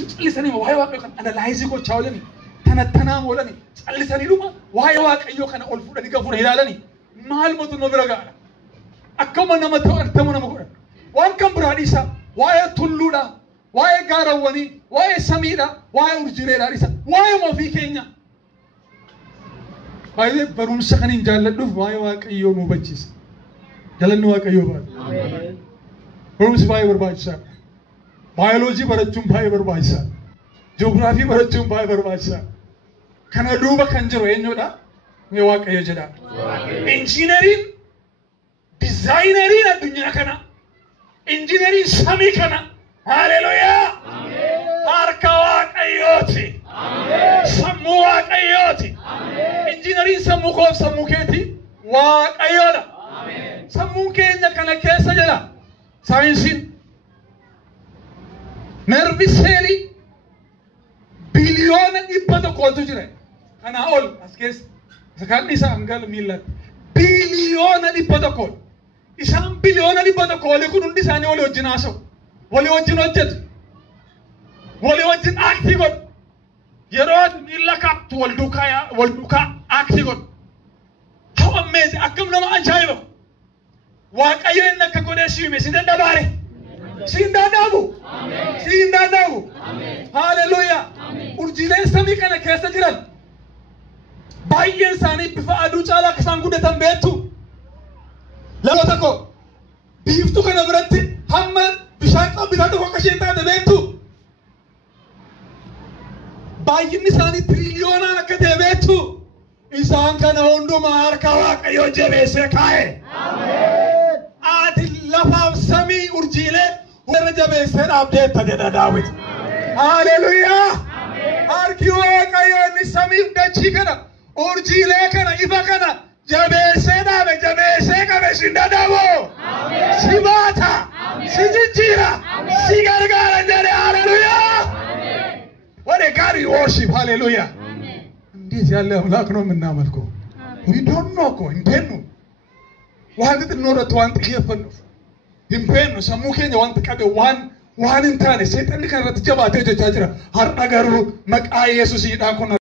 لساني وهاي واقع أنا لايزي كو تشاولني تنا مولني لساني لما وهاي واقع يو كان أول فلاني كفون هلالني ما الموت نبرجع أكمل نما تأرتمنا مقولة وان كم براديسا وهاي تلودا وهاي غارواني وهاي سميرا وهاي أرجيرا ريسا وهاي ما في كينيا هاي بروم سخنين جالدو وهاي واقع يو مبجيس جالنو واقع يو بعد بروم سباي بربايسا biology barachum bhai barbaisa geography barachum bhai barbaisa kana duba kanjiro enyoda me waqayo jeda engineering designery na dunya kana engineering sami kana hallelujah amen harka waqayoti amen samu waqayoti amen engineering samu ko samu keti waqayoda amen samu kenya kana kesa jela science nerviseli billion ibada koltu jire ana all askes zakat isa angal millat billion ibada kol isam billion ibada kol ko dundi sani wali wajinaso wali wajinojjet wali wajin active yerod millaka walduka active how amazing akam lama ajaiba waqayo enaka kodeshi me sidan dabare Sindadabu. Amen. Sindadabu. Amen. Hallelujah. Amen. Urjile sami kana kesa jiran. Bayen sani bifa adu chala kasangu de tambetu. Lalo tako. Biftu kana berarti hamma bishaka bidatu ko kashenta de betu. Bayen sani triliona na kade betu. Isan kana hundu mar kawa kayo jebe se kae. Amen. Adi lafa sami urjile ورجع بيسر أبديت تجدا داود هاليلويا أركيوا كيا نسميم دشي كنا أورجيله كنا إبا كنا جبيسة كبسيندا داو سيباتا سيجيرا سيجارجارا جري هاليلويا what a God we worship hallelujah this يالله ملاكنا من ناملكو we don't know ko intenu وهذا النور توان تيفن Impeno samuke ni wanti kabe wan intane setan ni kan ratjaba tejo chajira har agaru mak ay yesus yi da kono